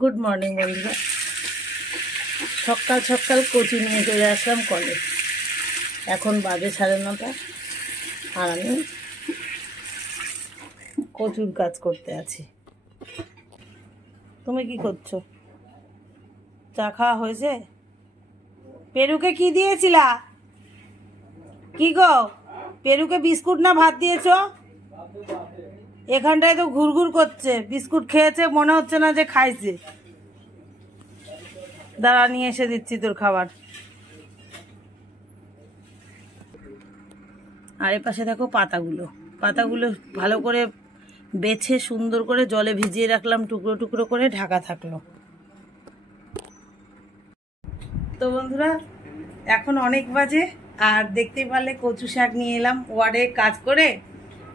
Good morning বন্ধুরা। সকাল সকাল কচু নিয়ে চলে আসলাম কলে। এখন বাজে 9:30 আর আমি কচুর কাজ করতে আছি। তুমি কি করছো? চা খাওয়া হয়েছে? পেরুকে কি দিয়েছিলা? কি গো, পেরুকে বিস্কুট না ভাত দিয়েছো? এখানটায় তো ঘুরঘুর করছে, বিস্কুট খেয়েছে, মনে হচ্ছে না যে খাইছে। দাঁড়া, নিয়ে এসে দিচ্ছি তোর খাবার। আর এর পাশে দেখো পাতাগুলো ভালো করে বেছে সুন্দর করে জলে ভিজিয়ে রাখলাম, টুকরো টুকরো করে ঢাকা থাকলো। তো বন্ধুরা, এখন অনেক বাজে আর দেখতেই পারলে কচু শাক নিয়ে এলাম। ওয়ার্ডে কাজ করে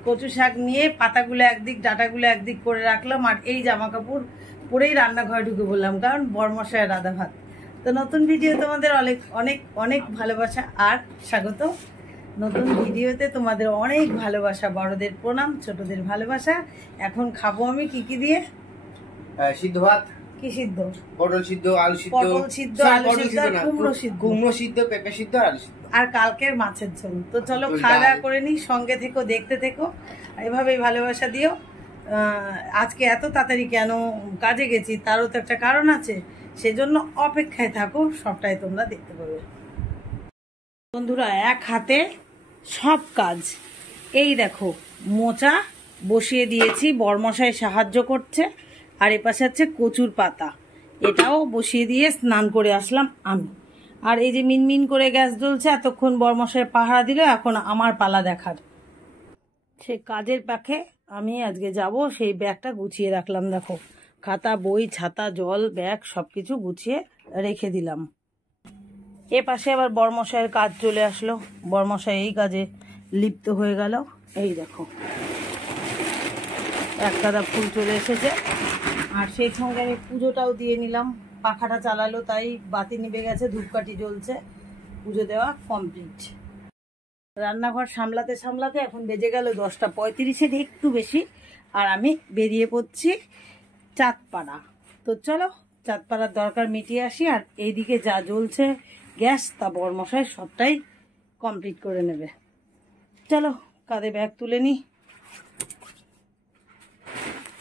কচু শাক নিয়ে পাতাগুলো একদিক ডাটাগুলো একদিক করে রাখলাম, আর এই জামা কাপড় পরেই রান্নাঘরে ঢুকে বললাম, কারণ বরমশায় রাধা ভাত। তো নতুন ভিডিও তোমাদের অনেক অনেক অনেক ভালোবাসা আর স্বাগত। নতুন ভিডিওতে তোমাদের অনেক ভালোবাসা, বড়দের প্রণাম, ছোটদের ভালোবাসা। এখন খাবো আমি কি দিয়ে? সিদ্ধ ভাত। কি সিদ্ধ? পটল সিদ্ধ, আলু সিদ্ধ, পটল সিদ্ধ, আলু সিদ্ধ, কুমড়ো সিদ্ধ, পেঁপে সিদ্ধ, আলু সিদ্ধ আর কালকের মাছের ঝোল। তো চলো খাওয়া দাওয়া করে নি, সঙ্গে থেকো, দেখতে থেকো, এভাবেই ভালোবাসা দিও। আজকে এত তাড়াতাড়ি কেন কাজে গেছি তারও তো একটা কারণ আছে, সেজন্য অপেক্ষায় থাকো, সবটাই তোমরা দেখতে পাবে। বন্ধুরা, এক হাতে সব কাজ। এই দেখো, মোচা বসিয়ে দিয়েছি, বরমশাই সাহায্য করছে। আর এপাশে আছে কচুর পাতা, এটাও বসিয়ে দিয়ে স্নান করে আসলাম আমি। আর এই যে মিনমিন করে গ্যাস জ্বলছে, এতক্ষণ বরমশাই পাহারা দিল, এখন আমার পালা দেখার। সে কাজের পাখে আমি আজকে যাব, সেই ব্যাগটা গুছিয়ে রাখলাম। দেখো, খাতা, বই, ছাতা, জল, ব্যাগ সবকিছু গুছিয়ে রেখে দিলাম। এ পাশে আবার বরমশাইয়ের কাজ চলে আসলো, বরমশাই এই কাজে লিপ্ত হয়ে গেল। এই দেখো, এক গাদা ফুল চলে এসেছে, আর সেই সঙ্গে আমি পুজোটাও দিয়ে নিলাম। পাখাটা চালালো তাই বাতি নিভে গেছে, ধূপকাঠি জ্বলছে, পুজো দেওয়া কমপ্লিট। রান্নাঘর সামলাতে সামলাতে এখন বেজে গেল 10:35, একটু বেশি। আর আমি বেরিয়ে পড়ছি চাঁদপাড়া। তো চলো চাঁদপাড়ার দরকার মিটিয়ে আসি। আর এইদিকে যা জ্বলছে গ্যাস, তা বরমশাই সবটাই কমপ্লিট করে নেবে। চলো কাঁধে ব্যাগ তুলে নি।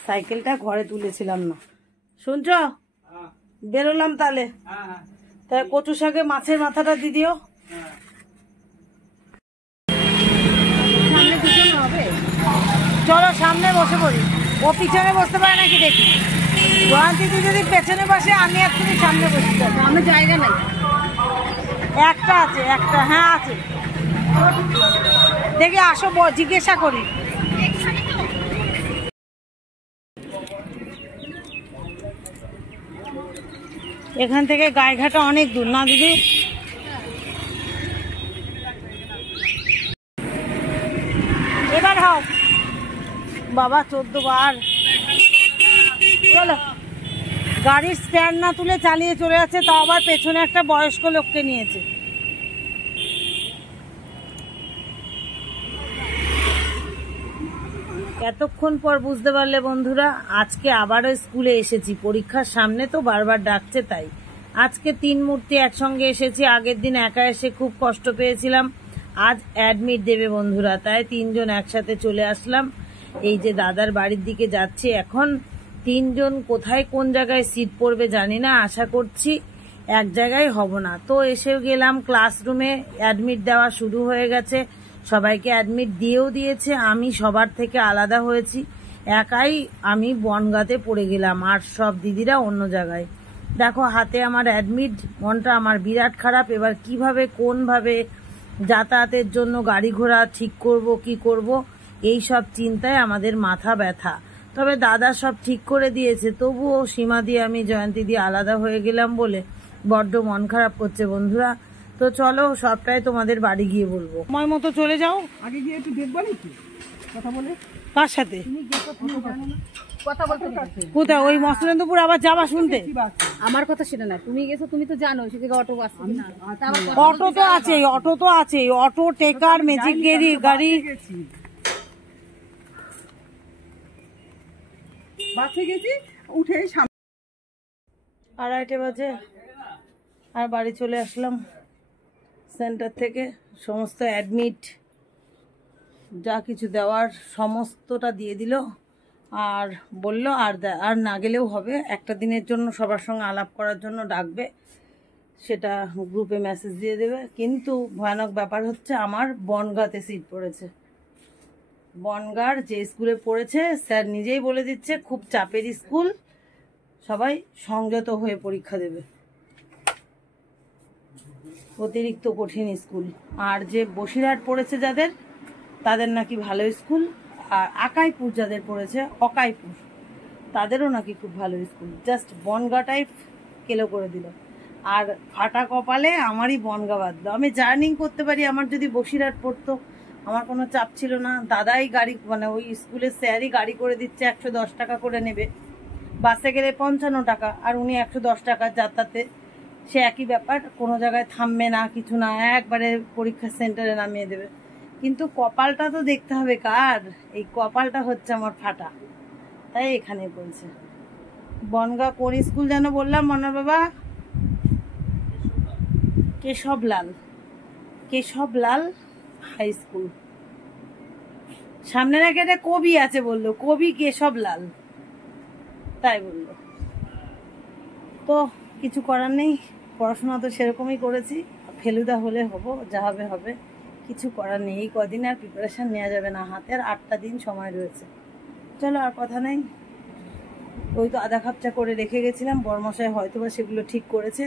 সাইকেলটা ঘরে তুলেছিলাম না, শুনছ? বেরোলাম তাহলে। কচু শাকে মাছের মাথাটা দিয়ে দিও। চলো সামনে বসে পড়ি। ও পিছনে বসতে পারে নাকি দেখি। জয়ন্তী যদি পেছনে বসে, আমি এক্ষুনি সামনে বসে যাবো। আমার জায়গা নাই, একটা আছে, একটা, হ্যাঁ আছে। দেখি আসো, জিজ্ঞাসা করি। এখান থেকে গায়েঘাটা অনেক দূর না দিদি? এবার হও বাবা, 14 বার। চলো, গাড়ির স্ট্যান্ড না তুলে চালিয়ে চলে যাচ্ছে, তাও আবার পেছনে একটা বয়স্ক লোককে নিয়েছে। এতক্ষণ পর বুঝতে পারলে বন্ধুরা, আজকে আবারও স্কুলে এসেছি। পরীক্ষার সামনে তো বারবার ডাকছে, তাই আজকে 3 মূর্তি একসঙ্গে এসেছি। আগের দিন একা এসে খুব কষ্ট পেয়েছিলাম, আজ অ্যাডমিট দেবে বন্ধুরা, তাই 3 জন একসাথে চলে আসলাম। এই যে দাদার বাড়ির দিকে যাচ্ছি এখন। 3 জন কোথায় কোন জায়গায় সিট পড়বে জানি না, আশা করছি এক জায়গায় হব না। তো এসে গেলাম ক্লাসরুমে, অ্যাডমিট দেওয়া শুরু হয়ে গেছে। সবাইকে অ্যাডমিট দিয়েও দিয়েছে, আমি সবার থেকে আলাদা হয়েছি। একাই আমি বনগাঁতে পড়ে গেলাম, আর সব দিদিরা অন্য জায়গায়। দেখো হাতে আমার অ্যাডমিট, মনটা আমার বিরাট খারাপ। এবার কিভাবে কোনভাবে যাতায়াতের জন্য গাড়ি ঘোড়া ঠিক করব, কি করব, এই সব চিন্তায় আমাদের মাথা ব্যথা। তবে দাদা সব ঠিক করে দিয়েছে, তবুও সীমা দিয়ে আমি জয়ন্তী দিয়ে আলাদা হয়ে গেলাম বলে বড্ড মন খারাপ করছে বন্ধুরা। তো চলো সবটাই তোমাদের বাড়ি গিয়ে বলবো। সময় মতো চলে যাও। আগে গিয়ে একটু দেখবো নাকি কথা বলে। কার সাথে কথা বলতে? কোথায়? ওই মসলান্দপুর আবার যাবা শুনতে? আমার কথা সেটা না, তুমি গেছো, তুমি তো জানো সেদিকে অটো আসছে না। অটো তো আছে, অটো তো আছে, অটো, টেকার, ম্যাজিক গাড়ি। বাসে গেছি, উঠে 2:30 বাজে আর বাড়ি চলে আসলাম সেন্টার থেকে। সমস্ত অ্যাডমিট যা কিছু দেওয়ার সমস্তটা দিয়ে দিল, আর বলল আর না গেলেও হবে, একটা দিনের জন্য সবার সঙ্গে আলাপ করার জন্য ডাকবে, সেটা গ্রুপে মেসেজ দিয়ে দেবে। কিন্তু ভয়ানক ব্যাপার হচ্ছে আমার বনগাঁতে সিট পড়েছে। বনগাঁর যে স্কুলে পড়েছে স্যার নিজেই বলে দিচ্ছে খুব চাপের স্কুল, সবাই সংযত হয়ে পরীক্ষা দেবে, অতিরিক্ত কঠিন স্কুল। আর যে বসিরহাট পড়েছে যাদের, তাদের নাকি ভালো স্কুল। আর আকাইপুর যাদের পড়েছে, অকাইপুর, তাদেরও নাকি খুব ভালো স্কুল। জাস্ট বনগাঁটাই কেলো করে দিল। আর ফাটা কপালে আমারই বনগাঁ বাঁধলো। আমি জার্নিং করতে পারি, আমার যদি বসিরহাট পড়তো আমার কোনো চাপ ছিল না। দাদাই গাড়ি, মানে ওই স্কুলের স্যারই গাড়ি করে দিচ্ছে, 110 টাকা করে নেবে। বাসে গেলে 55 টাকা, আর উনি 110 টাকা যাতায়াতে, সে একই ব্যাপার। কোনো জায়গায় থামবে না, কিছু না, একবারে পরীক্ষা সেন্টারে নামিয়ে দেবে। কিন্তু কপালটা তো দেখতে হবে কার, এই কপালটা হচ্ছে আমার ফাটা, তাই এখানে বলছে। বনগাঁ কোন স্কুল যেন বললাম মনার বাবা? কেশবলাল হাই স্কুল। সামনে নাকি একটা কবি আছে, বললো কবি কেশবলাল, তাই বললো। তো কিছু করার নেই, পড়াশোনা তো সেরকমই করেছি, ফেলুদা হলে হবো, যা হবে হবে, কিছু করার নেই। এই কদিন আর প্রিপারেশন নেওয়া যাবে না, হাতের 8টা দিন সময় রয়েছে। চলো আর কথা নেই, ওই তো আধা খাপচা করে রেখে গেছিলাম, বরমশাই হয়তো বা সেগুলো ঠিক করেছে।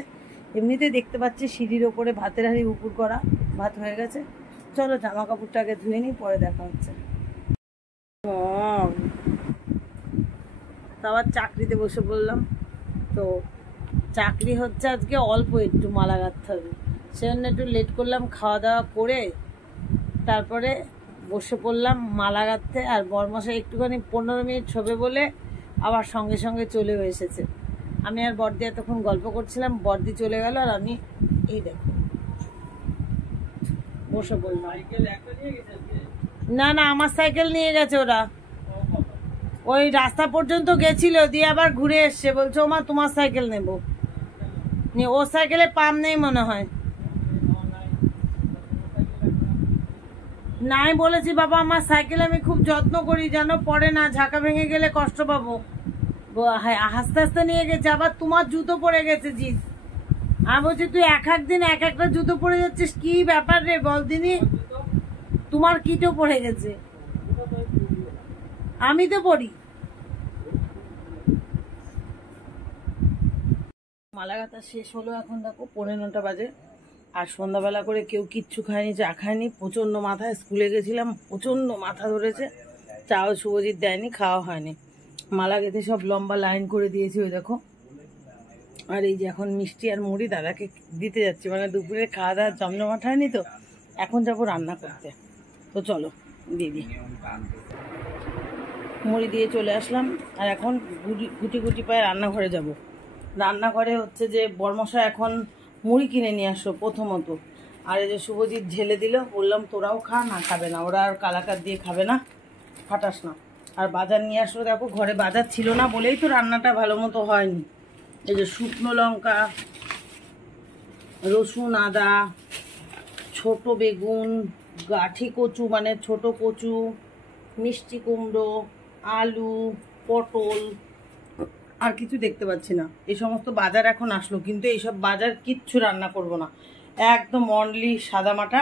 এমনিতে দেখতে পাচ্ছি সিঁড়ির ওপরে ভাতের হাঁড়ি উপুর করা, ভাত হয়ে গেছে। চলো জামা কাপড়টা আগে ধুয়ে নিই, পরে দেখা হচ্ছে। আবার চাকরিতে বসে পড়লাম। তো চাকরি হচ্ছে আজকে অল্প একটু মালা গাঁথতে হবে, সেজন্য একটু লেট করলাম। খাওয়া দাওয়া করে তারপরে বসে পড়লাম মালা গাঁথতে। আর বরমশাই একটুখানি 15 মিনিট শোবে বলে আবার সঙ্গে সঙ্গে চলেও এসেছে। আমি আর বড়দি এতক্ষণ গল্প করছিলাম, বড়দি চলে গেল, আর আমি এই দেখো বসে পড়লাম। না না, আমার সাইকেল নিয়ে গেছে ওরা, ওই রাস্তা পর্যন্ত গেছিল, দিয়ে আবার ঘুরে এসছে, বলছে ওমা তোমার সাইকেল নেবো। ও সাইকেলে পাম্প নেই মনে হয়। নাই বলেছি বাবা, আমার সাইকেল আমি খুব যত্ন করি, জানো, পরে না ঝাঁকা ভেঙে গেলে কষ্ট পাবো। আস্তে আস্তে নিয়ে গেছে, আবার তোমার জুতো পড়ে গেছে জিৎ। আমি বলছি তুই এক দিন এক একটা জুতো পরে যাচ্ছিস, কি ব্যাপার রে বল দিনি? তোমার কিটো পড়ে গেছে, আমি তো পড়ি। মালা গাঁথা শেষ হলো, এখন দেখো 9:15 বাজে। আর সন্ধ্যাবেলা করে কেউ কিচ্ছু খায়নি, চা খায়নি, প্রচন্ড মাথায়, স্কুলে গেছিলাম, প্রচন্ড মাথা ধরেছে। চাও শুভজিৎ দেয়নি, খাওয়া হয়নি। মালা গেঁথে সব লম্বা লাইন করে দিয়েছি, ওই দেখো। আর এই যে এখন মিষ্টি আর মুড়ি দাদাকে দিতে যাচ্ছি, মানে দুপুরে খাওয়া দাওয়া জমজমাট হয়নি, তো এখন যাবো রান্না করতে। তো চলো দিদি, মুড়ি দিয়ে চলে আসলাম। আর এখন গুটি গুটি পায়ে রান্নাঘরে যাব। রান্নাঘরে হচ্ছে যে বরমশা এখন মুড়ি কিনে নিয়ে আসো প্রথমত। আর এই যে শুভজিৎ ঢেলে দিল, বললাম তোরাও খা, না খাবে না ওরা, আর কালাকার দিয়ে খাবে না, ফাটাস না। আর বাজার নিয়ে আসলো, দেখো ঘরে বাজার ছিল না বলেই তো রান্নাটা ভালো মতো হয়নি। এই যে শুকনো লঙ্কা, রসুন, আদা, ছোট বেগুন, গাঠি কচু মানে ছোট কচু, মিষ্টি কুমড়ো, আলু, পটল, আর কিছু দেখতে পাচ্ছি না। এই সমস্ত বাজার এখন আসলো, কিন্তু এইসব বাজার কিচ্ছু রান্না করব না, একদম অনলি সাদা মাটা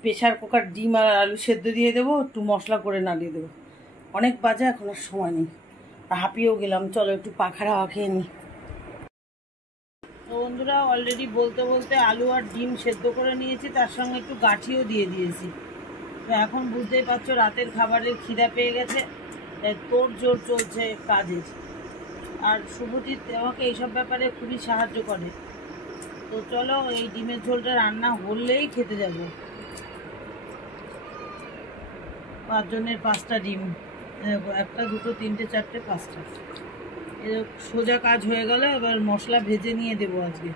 প্রেশার কুকার, ডিম আর আলু সেদ্ধ দিয়ে দেবো, একটু মশলা করে নাড়িয়ে দেবো। অনেক বাজে, এখন আর সময় নেই, হাঁপিয়েও গেলাম। চলো একটু পাখার হাওয়া খেয়ে নিই। তো বন্ধুরা, অলরেডি বলতে বলতে আলু আর ডিম সেদ্ধ করে নিয়েছি, তার সঙ্গে একটু গাঠিও দিয়ে দিয়েছি। তো এখন বুঝতেই পারছো রাতের খাবারের খিদা পেয়ে গেছে, তাই তোড় জোর চলছে কাজের। আর শুভজিৎ আমাকে এইসব ব্যাপারে খুবই সাহায্য করে। তো চলো এই ডিমের ঝোলটা রান্না হলেই খেতে যাব। 5 জনের 5টা ডিম, 1, 2, 3, 4, 5টা। সোজা কাজ হয়ে গেল। এবার মশলা ভেজে নিয়ে দেবো আজকে।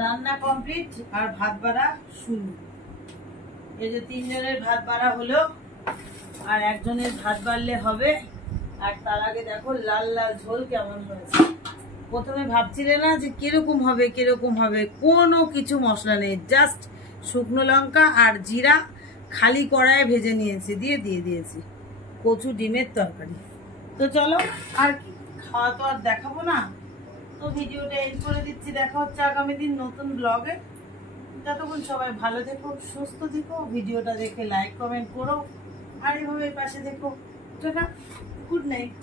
রান্না কমপ্লিট আর ভাত বাড়া শুরু। এই যে 3 জনের ভাত বাড়া হলো, আর একজনের ভাত বাড়লে হবে। আর তার আগে দেখো লাল লাল ঝোল কেমন হয়েছে। প্রথমে ভাবছিলে না যে কিরকম হবে কিরকম হবে, কোনো কিছু মশলা নেই, জাস্ট শুকনো লঙ্কা আর জিরা খালি কড়াইয়ে ভেজে নিয়েছি, দিয়ে দিয়েছি কচু ডিমের তরকারি। তো চলো, আর কি খাওয়া তো আর দেখাবো না, তো ভিডিওটা এন্ড করে দিচ্ছি। দেখা হচ্ছে আগামী দিন নতুন ব্লগে। ততক্ষণ সবাই ভালো থেকো, সুস্থ থেকো, ভিডিওটা দেখে লাইক কমেন্ট করো, আর এভাবে পাশে থেকো। Tata, good night.